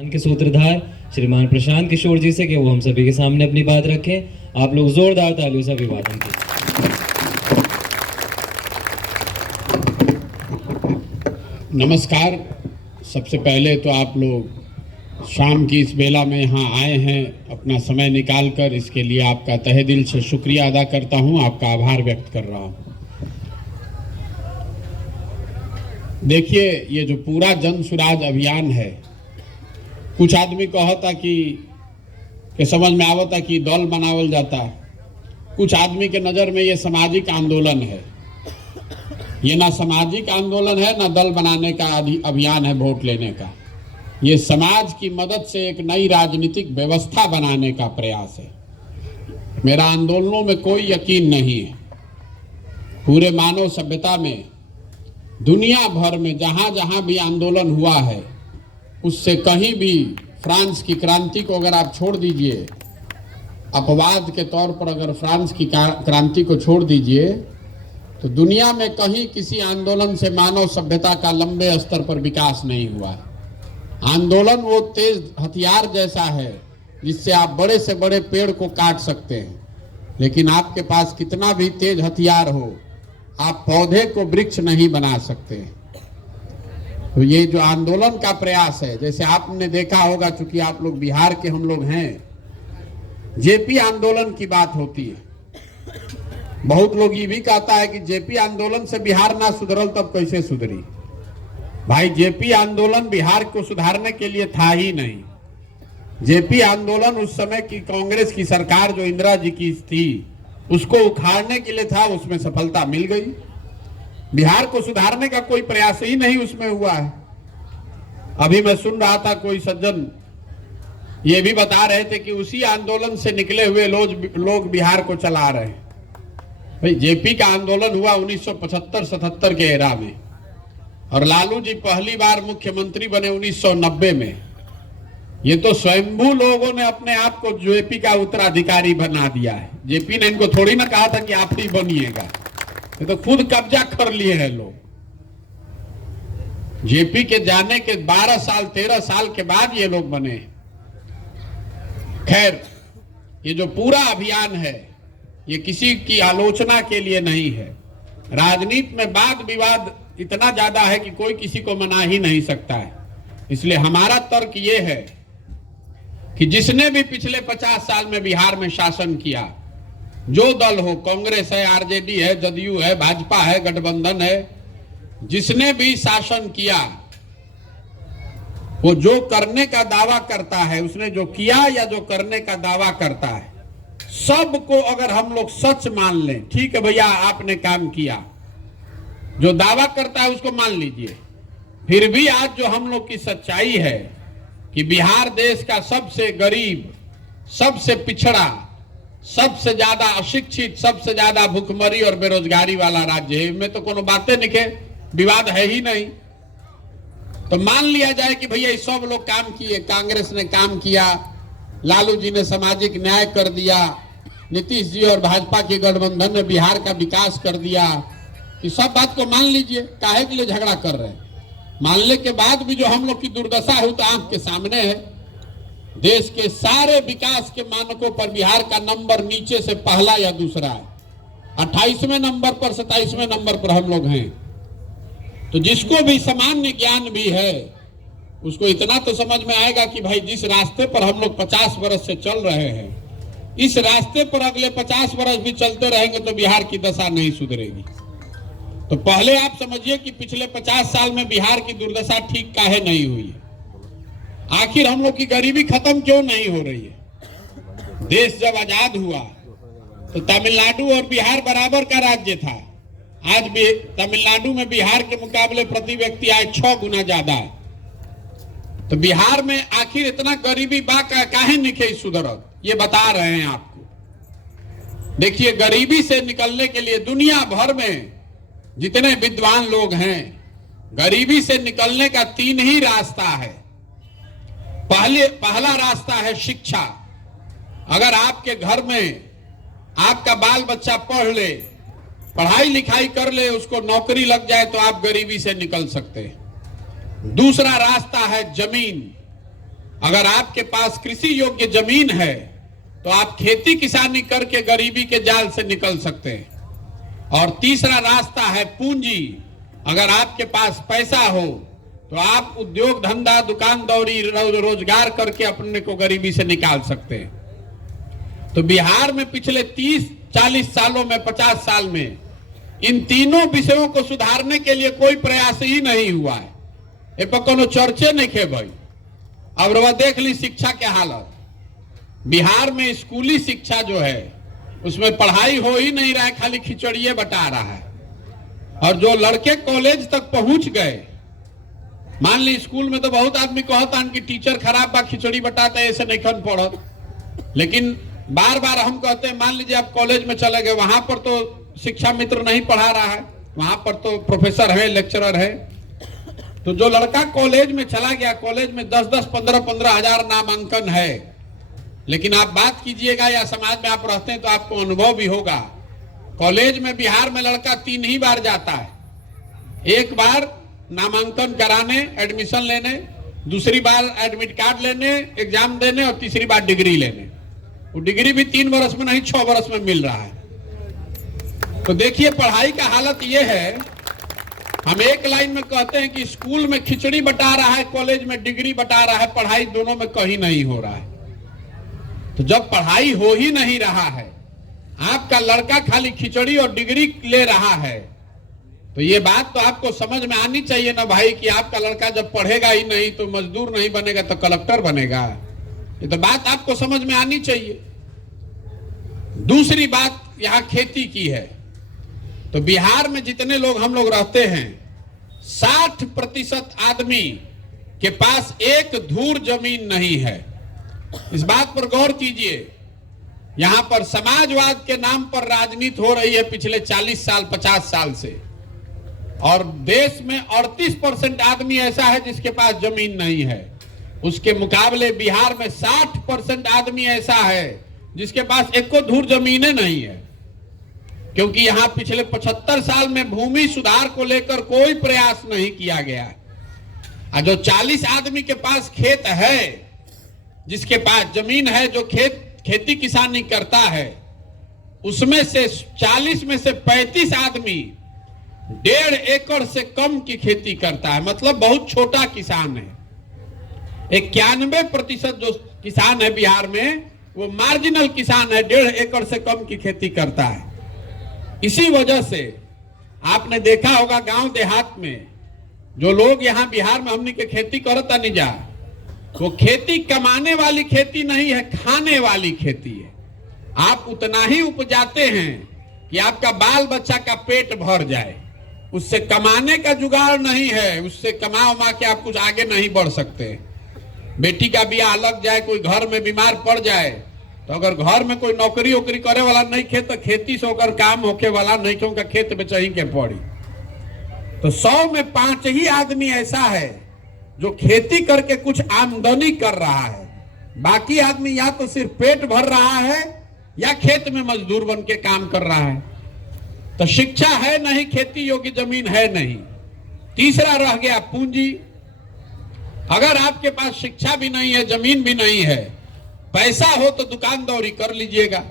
के सूत्रधार श्रीमान प्रशांत किशोर जी से कि वो हम सभी के सामने अपनी बात रखें। आप लोग जोरदार तालियों से अभिवादन कीजिए। नमस्कार। सबसे पहले तो आप लोग शाम की इस बेला में यहाँ आए हैं, अपना समय निकालकर, इसके लिए आपका तहे दिल से शुक्रिया अदा करता हूँ, आपका आभार व्यक्त कर रहा हूँ। देखिए, ये जो पूरा जन सुराज अभियान है, कुछ आदमी कहता कि समझ में आवता कि दल बनावल जाता, कुछ आदमी के नज़र में ये सामाजिक आंदोलन है। ये ना सामाजिक आंदोलन है, ना दल बनाने का अभियान है वोट लेने का। ये समाज की मदद से एक नई राजनीतिक व्यवस्था बनाने का प्रयास है। मेरा आंदोलनों में कोई यकीन नहीं है। पूरे मानव सभ्यता में, दुनिया भर में जहाँ जहाँ भी आंदोलन हुआ है, उससे कहीं भी, फ्रांस की क्रांति को अगर आप छोड़ दीजिए, अपवाद के तौर पर अगर फ्रांस की क्रांति को छोड़ दीजिए, तो दुनिया में कहीं किसी आंदोलन से मानव सभ्यता का लंबे स्तर पर विकास नहीं हुआ है। आंदोलन वो तेज हथियार जैसा है जिससे आप बड़े से बड़े पेड़ को काट सकते हैं, लेकिन आपके पास कितना भी तेज हथियार हो, आप पौधे को वृक्ष नहीं बना सकते। तो ये जो आंदोलन का प्रयास है, जैसे आपने देखा होगा, चूंकि आप लोग बिहार के हम लोग हैं, जेपी आंदोलन की बात होती है। बहुत लोग ये भी कहता है कि जेपी आंदोलन से बिहार ना सुधरल तब कैसे सुधरी। भाई, जेपी आंदोलन बिहार को सुधारने के लिए था ही नहीं। जेपी आंदोलन उस समय की कांग्रेस की सरकार जो इंदिरा जी की थी, उसको उखाड़ने के लिए था। उसमें सफलता मिल गई। बिहार को सुधारने का कोई प्रयास ही नहीं उसमें हुआ है। अभी मैं सुन रहा था, कोई सज्जन ये भी बता रहे थे कि उसी आंदोलन से निकले हुए लोग बिहार को चला रहे हैं। भाई, जेपी का आंदोलन हुआ 1975-77 के एरा में, और लालू जी पहली बार मुख्यमंत्री बने 1990 में। ये तो स्वयंभू लोगों ने अपने आप को जेपी का उत्तराधिकारी बना दिया है। जेपी ने इनको थोड़ी ना कहा था कि आप ही बनिएगा, ये तो खुद कब्जा कर लिए हैं लोग। जेपी के जाने के 12 साल 13 साल के बाद ये लोग बने। खैर, ये जो पूरा अभियान है, ये किसी की आलोचना के लिए नहीं है। राजनीति में वाद विवाद इतना ज्यादा है कि कोई किसी को मना ही नहीं सकता है। इसलिए हमारा तर्क ये है कि जिसने भी पिछले 50 साल में बिहार में शासन किया, जो दल हो, कांग्रेस है, आरजेडी है, जदयू है, भाजपा है, गठबंधन है, जिसने भी शासन किया, वो जो करने का दावा करता है, उसने जो किया या जो करने का दावा करता है, सबको अगर हम लोग सच मान लें, ठीक है भैया आपने काम किया, जो दावा करता है उसको मान लीजिए, फिर भी आज जो हम लोग की सच्चाई है कि बिहार देश का सबसे गरीब, सबसे पिछड़ा, सबसे ज्यादा अशिक्षित, सबसे ज्यादा भूखमरी और बेरोजगारी वाला राज्य है, में तो कोनो बातें निके, विवाद है ही नहीं। तो मान लिया जाए कि भैया सब लोग काम किए, कांग्रेस ने काम किया, लालू जी ने सामाजिक न्याय कर दिया, नीतीश जी और भाजपा के गठबंधन ने बिहार का विकास कर दिया, इस सब बात को मान लीजिए। काहे के लिए झगड़ा कर रहे हैं? मानने के बाद भी जो हम लोग की दुर्दशा है, तो आंख के सामने है। देश के सारे विकास के मानकों पर बिहार का नंबर नीचे से पहला या दूसरा है। 28वें नंबर पर, 27वें नंबर पर हम लोग हैं। तो जिसको भी सामान्य ज्ञान भी है, उसको इतना तो समझ में आएगा कि भाई, जिस रास्ते पर हम लोग 50 वर्ष से चल रहे हैं, इस रास्ते पर अगले 50 वर्ष भी चलते रहेंगे तो बिहार की दशा नहीं सुधरेगी। तो पहले आप समझिए कि पिछले 50 साल में बिहार की दुर्दशा ठीक काहे नहीं हुई है। आखिर हम लोग की गरीबी खत्म क्यों नहीं हो रही है? देश जब आजाद हुआ तो तमिलनाडु और बिहार बराबर का राज्य था। आज भी तमिलनाडु में बिहार के मुकाबले प्रति व्यक्ति आय 6 गुना ज्यादा है। तो बिहार में आखिर इतना गरीबी काहे नहीं सुधरत, ये बता रहे हैं आपको। देखिए, गरीबी से निकलने के लिए दुनिया भर में जितने विद्वान लोग हैं, गरीबी से निकलने का 3 ही रास्ता है। पहला रास्ता है शिक्षा। अगर आपके घर में आपका बाल बच्चा पढ़ ले, पढ़ाई लिखाई कर ले, उसको नौकरी लग जाए, तो आप गरीबी से निकल सकते हैं। दूसरा रास्ता है जमीन। अगर आपके पास कृषि योग्य जमीन है तो आप खेती किसानी करके गरीबी के जाल से निकल सकते हैं। और तीसरा रास्ता है पूंजी। अगर आपके पास पैसा हो तो आप उद्योग धंधा दुकान दौरी रोजगार करके अपने को गरीबी से निकाल सकते हैं। तो बिहार में पिछले 30-40 सालों में 50 साल में इन तीनों विषयों को सुधारने के लिए कोई प्रयास ही नहीं हुआ है। ये पर कोनो चर्चे नहीं खे भाई। अब वह देख ली शिक्षा के हालत। बिहार में स्कूली शिक्षा जो है उसमें पढ़ाई हो ही नहीं रहा है, खाली खिचड़िए बटा रहा है। और जो लड़के कॉलेज तक पहुंच गए, मान ली स्कूल में तो बहुत आदमी कहता कि टीचर खराब बा, खिचड़ी बटाता है, ऐसे नहीं खन पढ़त। लेकिन बार बार हम कहते हैं, मान लीजिए आप कॉलेज में चले गए, वहां पर तो शिक्षा मित्र नहीं पढ़ा रहा है, वहां पर तो प्रोफेसर है, लेक्चरर है। तो जो लड़का कॉलेज में चला गया, कॉलेज में 10-10, 15-15 हजार नामांकन है, लेकिन आप बात कीजिएगा या समाज में आप रहते हैं तो आपको अनुभव भी होगा। कॉलेज में बिहार में लड़का 3 ही बार जाता है। एक बार नामांकन कराने, एडमिशन लेने, दूसरी बार एडमिट कार्ड लेने, एग्जाम देने, और तीसरी बार डिग्री लेने। वो डिग्री भी 3 वर्ष में नहीं, 6 वर्ष में मिल रहा है। तो देखिए पढ़ाई का हालत ये है। हम एक लाइन में कहते हैं कि स्कूल में खिचड़ी बटा रहा है, कॉलेज में डिग्री बटा रहा है, पढ़ाई दोनों में कहीं नहीं हो रहा है। तो जब पढ़ाई हो ही नहीं रहा है, आपका लड़का खाली खिचड़ी और डिग्री ले रहा है, तो ये बात तो आपको समझ में आनी चाहिए ना भाई कि आपका लड़का जब पढ़ेगा ही नहीं तो मजदूर नहीं बनेगा तो कलेक्टर बनेगा। ये तो बात आपको समझ में आनी चाहिए। दूसरी बात यहां खेती की है। तो बिहार में जितने लोग हम लोग रहते हैं, 60% आदमी के पास एक धूर जमीन नहीं है। इस बात पर गौर कीजिए। यहां पर समाजवाद के नाम पर राजनीति हो रही है पिछले 40 साल 50 साल से, और देश में 38% आदमी ऐसा है जिसके पास जमीन नहीं है। उसके मुकाबले बिहार में 60% आदमी ऐसा है जिसके पास एक को धूर जमीनें नहीं है। क्योंकि यहां पिछले 75 साल में भूमि सुधार को लेकर कोई प्रयास नहीं किया गया है। और जो 40 आदमी के पास खेत है, जिसके पास जमीन है, जो खेती किसानी करता है, उसमें से 40 में से 35 आदमी 1.5 एकड़ से कम की खेती करता है। मतलब बहुत छोटा किसान है। 91% जो किसान है बिहार में, वो मार्जिनल किसान है, 1.5 एकड़ से कम की खेती करता है। इसी वजह से आपने देखा होगा गांव देहात में जो लोग यहां बिहार में हमने के खेती करता नहीं जा, वो खेती कमाने वाली खेती नहीं है, खाने वाली खेती है। आप उतना ही उपजाते हैं कि आपका बाल बच्चा का पेट भर जाए, उससे कमाने का जुगाड़ नहीं है। उससे कमा उमा के आप कुछ आगे नहीं बढ़ सकते। बेटी का ब्याह लग जाए, कोई घर में बीमार पड़ जाए, तो अगर घर में कोई नौकरी वोकरी करे वाला नहीं खे, तो खेती से होकर काम होके वाला नहीं, क्योंकि खेत में चाहिए के पड़ी। तो 100 में 5 ही आदमी ऐसा है जो खेती करके कुछ आमदनी कर रहा है। बाकी आदमी या तो सिर्फ पेट भर रहा है या खेत में मजदूर बन के काम कर रहा है। तो शिक्षा है नहीं, खेती योग्य जमीन है नहीं। तीसरा रह गया पूंजी। अगर आपके पास शिक्षा भी नहीं है, जमीन भी नहीं है, पैसा हो तो दुकान दौरी कर लीजिएगा।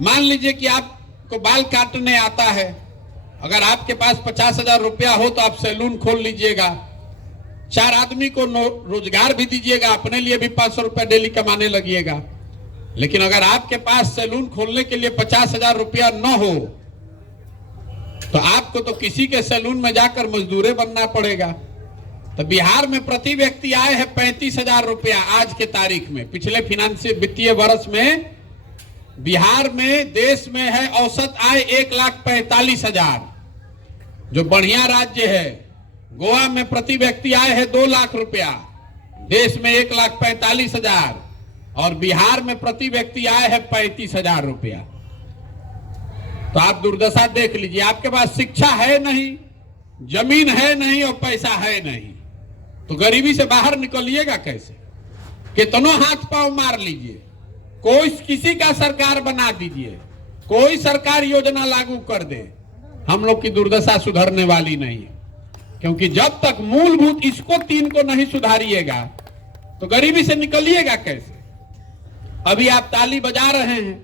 मान लीजिए कि आपको बाल काटने आता है, अगर आपके पास 50,000 रुपया हो तो आप सैलून खोल लीजिएगा। 4 आदमी को रोजगार भी दीजिएगा, अपने लिए भी 500 रुपया डेली कमाने लगिएगा। लेकिन अगर आपके पास सैलून खोलने के लिए 50,000 रुपया न हो तो आपको तो किसी के सैलून में जाकर मजदूरे बनना पड़ेगा। तो बिहार में प्रति व्यक्ति आय है 35,000 रुपया आज के तारीख में। पिछले फिनेंशियल वित्तीय वर्ष में बिहार में देश में है औसत आय 1,45,000, जो बढ़िया राज्य है। गोवा में प्रति व्यक्ति आय है 2 लाख रुपया, देश में 1,45,000, और बिहार में प्रति व्यक्ति आय है 35,000 रुपया। तो आप दुर्दशा देख लीजिए। आपके पास शिक्षा है नहीं, जमीन है नहीं और पैसा है नहीं, तो गरीबी से बाहर निकलिएगा कैसे? कितनों हाथ पांव मार लीजिए, कोई किसी का सरकार बना दीजिए, कोई सरकार योजना लागू कर दे, हम लोग की दुर्दशा सुधरने वाली नहीं है। क्योंकि जब तक मूलभूत इसको 3 को नहीं सुधारिएगा तो गरीबी से निकलिएगा कैसे? अभी आप ताली बजा रहे हैं,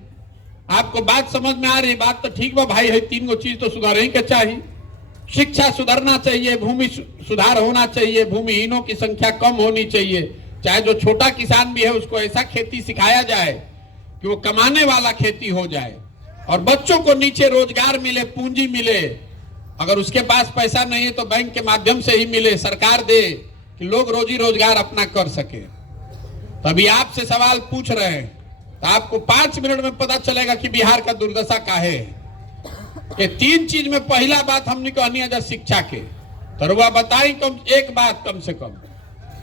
आपको बात समझ में आ रही, बात तो ठीक बा भाई है, 3 गो चीज तो सुधारे के चाहिए। शिक्षा सुधरना चाहिए, भूमि सुधार होना चाहिए, भूमिहीनों की संख्या कम होनी चाहिए, चाहे जो छोटा किसान भी है उसको ऐसा खेती सिखाया जाए कि वो कमाने वाला खेती हो जाए, और बच्चों को नीचे रोजगार मिले, पूंजी मिले। अगर उसके पास पैसा नहीं है तो बैंक के माध्यम से ही मिले, सरकार दे कि लोग रोजी रोजगार अपना कर सके। तभी आपसे सवाल पूछ रहे हैं तो आपको 5 मिनट में पता चलेगा कि बिहार का दुर्दशा काहे है। ये 3 चीज में पहला बात हमने कहनी है शिक्षा के, तो वह बताई एक बात कम से कम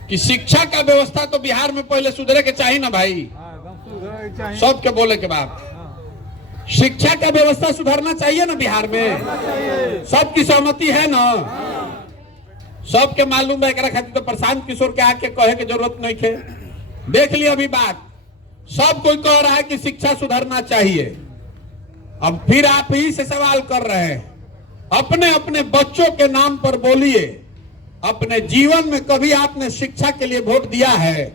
कि शिक्षा का व्यवस्था तो बिहार में पहले सुधरे के चाहिए ना भाई, सबके बोले के बाद शिक्षा का व्यवस्था सुधरना चाहिए ना बिहार में, सबकी सहमति है ना? सबके मालूम है, खातिर तो प्रशांत किशोर के आके कहे के जरूरत नहीं है। देख लिया अभी बात, सब कोई कह रहा है कि शिक्षा सुधरना चाहिए। अब फिर आप ही से सवाल कर रहे हैं, अपने अपने बच्चों के नाम पर बोलिए, अपने जीवन में कभी आपने शिक्षा के लिए वोट दिया है?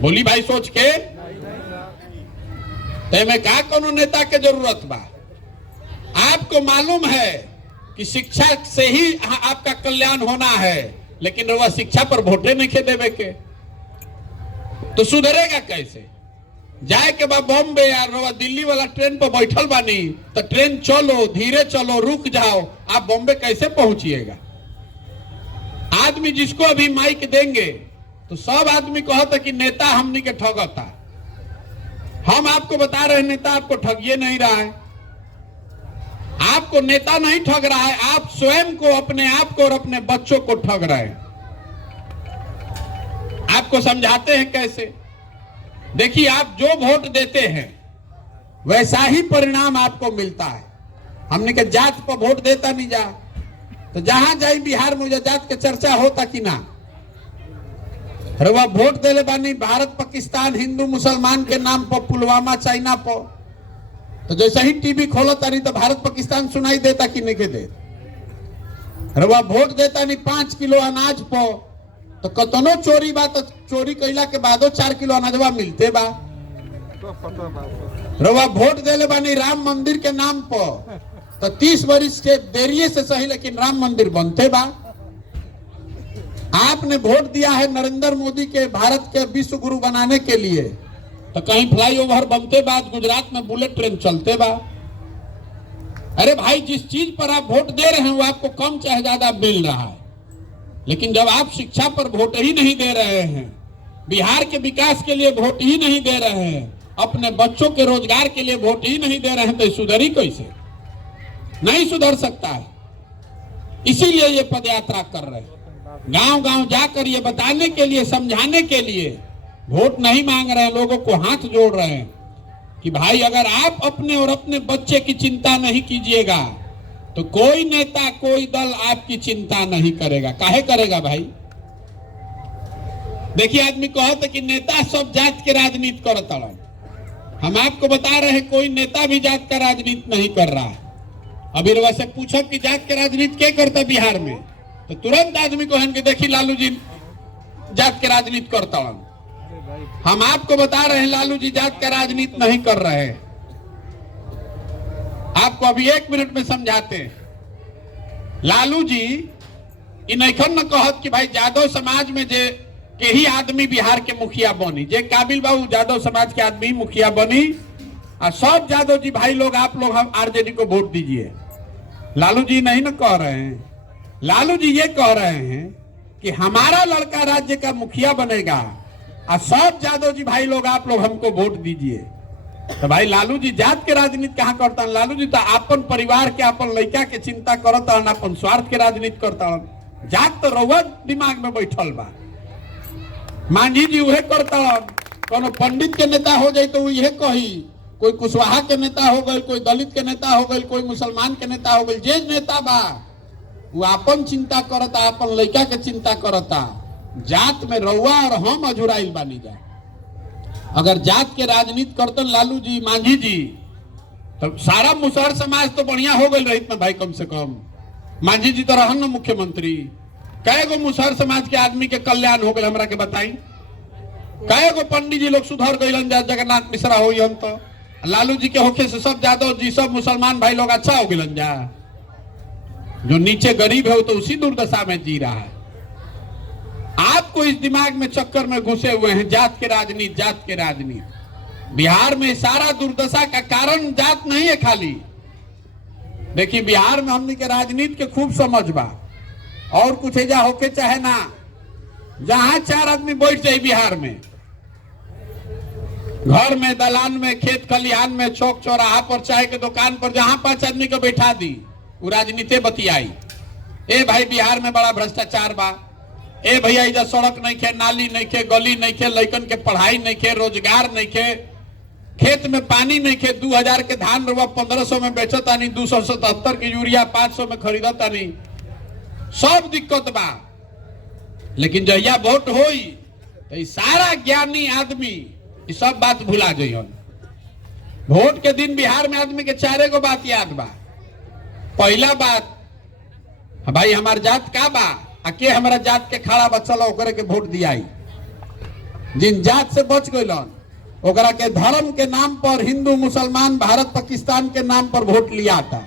बोली भाई सोच के, में कहा कोनो नेता के जरूरत बा? आपको मालूम है कि शिक्षा से ही आपका कल्याण होना है, लेकिन वह शिक्षा पर वोटे नहीं खे देवे के, तो सुधरेगा कैसे? जाए के बाद बॉम्बे या दिल्ली वाला ट्रेन पर बैठल बानी तो ट्रेन चलो, धीरे चलो, रुक जाओ, आप बॉम्बे कैसे पहुंचिएगा? आदमी जिसको अभी माइक देंगे तो सब आदमी कहता कि नेता हमनी के ठगता। हम आपको बता रहे हैं नेता आपको ठगिए नहीं रहा है, आपको नेता नहीं ठग रहा है, आप स्वयं को, अपने आप को और अपने बच्चों को ठग रहे हैं। आपको समझाते हैं कैसे। देखिए, आप जो वोट देते हैं वैसा ही परिणाम आपको मिलता है। हमने के जात पर वोट देता नहीं जा, तो जहां जाए बिहार में जात के चर्चा होता कि ना? अरे वह वोट देले बानी भारत पाकिस्तान हिंदू मुसलमान के नाम पर, पुलवामा चाइना पर, तो जैसे ही टीवी खोलता नहीं तो भारत पाकिस्तान सुनाई देता कि नहीं दे। अरे वह वोट देता नहीं 5 किलो अनाज पर, तो कतनो चोरी बा तो चोरी कैला के बादो 4 किलो अनाजवा मिलते बा। रवा वोट देले बानी राम मंदिर के नाम पर, तो 30 वर्ष के देरी से सही लेकिन राम मंदिर बनते बा। आपने वोट दिया है नरेंद्र मोदी के भारत के विश्व गुरु बनाने के लिए, तो कहीं फ्लाईओवर बनते बाद गुजरात में बुलेट ट्रेन चलते बा। अरे भाई, जिस चीज पर आप वोट दे रहे हैं वो आपको कम चाहे ज्यादा मिल रहा है, लेकिन जब आप शिक्षा पर वोट ही नहीं दे रहे हैं, बिहार के विकास के लिए वोट ही नहीं दे रहे हैं, अपने बच्चों के रोजगार के लिए वोट ही नहीं दे रहे हैं, तो सुधरी कैसे? नहीं सुधर सकता है। इसीलिए ये पदयात्रा कर रहे हैं, गांव गांव जाकर ये बताने के लिए, समझाने के लिए, वोट नहीं मांग रहे हैं, लोगों को हाथ जोड़ रहे हैं कि भाई अगर आप अपने और अपने बच्चे की चिंता नहीं कीजिएगा तो कोई नेता, कोई दल आपकी चिंता नहीं करेगा। काहे करेगा भाई? देखिए, आदमी कहते कि नेता सब जात के राजनीति करता है। हम आपको बता रहे हैं कोई नेता भी जात का राजनीति नहीं कर रहा है। अभी वैसे पूछो कि जात के राजनीति क्या करता बिहार में, तो तुरंत आदमी को कि देखिए लालू जी जात के राजनीति करता है। हम आपको बता रहे हैं लालू जी जात का राजनीति नहीं कर रहे हैं। आपको अभी 1 मिनट में समझाते हैं। लालू जी इन न कहत कि भाई यादव समाज में जे के ही आदमी बिहार के मुखिया बनी, जे काबिल बाबू यादव समाज के आदमी मुखिया बनी, और सब यादव जी भाई लोग, आप लोग हम आरजेडी को वोट दीजिए। लालू जी नहीं न कह रहे हैं, लालू जी ये कह रहे हैं कि हमारा लड़का राज्य का मुखिया बनेगा और सब यादव जी भाई लोग, आप लोग हमको वोट दीजिए। तो भाई लालू जी जात के राजनीति कहाँ करता है? लालू जी तो अपन परिवार के, अपन लड़का के चिंता करता है, अपन स्वार्थ के राजनीति करता है। जात तो रउआ दिमाग में बैठल बा। मांझी जी उहे करता है, कोनो पंडित के नेता हो जाए तो यह कही, कोई कुशवाहा के नेता हो गए, कोई दलित के नेता हो गए, कोई मुसलमान के नेता हो गए, जे नेता बा वो अपन चिंता करता, अपन लड़का के चिंता करता। जात में रउआ और हम अझुराइल बानी जा। अगर जात के राजनीति करते लालू जी, मांझी जी, तो सारा मुसहर समाज तो बढ़िया हो गई रही ना भाई। कम से कम मांझी जी तो रहन न मुख्यमंत्री, कई गो मुसहर समाज के आदमी के कल्याण हो गए हमरा के बताई। कई गो पंडित जी लोग सुधर गइलन, जगन्नाथ मिश्रा हो तो लालू जी के होखे से सब यादव जी सब मुसलमान भाई लोग अच्छा हो गइलन जा। जो नीचे गरीब है वो तो उसी दुर्दशा में जी रहा है। आपको इस दिमाग में चक्कर में घुसे हुए हैं जात के राजनीति, जात के राजनीति। बिहार में सारा दुर्दशा का कारण जात नहीं है खाली। देखिए बिहार में हमने के राजनीति के खूब समझ बा, और कुछ एजा होके चाहे ना, जहां 4 आदमी बैठ जाए बिहार में, घर में, दलान में, खेत खलिहान में, चौक चौराहा पर, चाय के दुकान पर, जहां 5 आदमी को बैठा दी, वो राजनीति बतियाई। ए भाई बिहार में बड़ा भ्रष्टाचार बा, ए भैया इधर सड़क नहीं खे, नाली नहीं खे, गली नहीं खे, लड़कन के पढ़ाई नहीं खे, रोजगार नहीं खे, खेत में पानी नहीं खे, 2000 के धान रुपया 1500 में बेचता नहीं, 277 की यूरिया 500 में खरीदता नहीं, सब दिक्कत बा। लेकिन जहिया वोट होई तो सारा ज्ञानी आदमी ये सब बात भुला जाइए। वोट के दिन बिहार में आदमी के 4 गो बात याद बा। पहला बात, भाई हमार जात का बा, के हमारा जात के खड़ा बचल ओकरे के वोट दियाई। जिन जात से बच गइलन ओकरा के धर्म के नाम पर, हिंदू मुसलमान भारत पाकिस्तान के नाम पर वोट लिया था।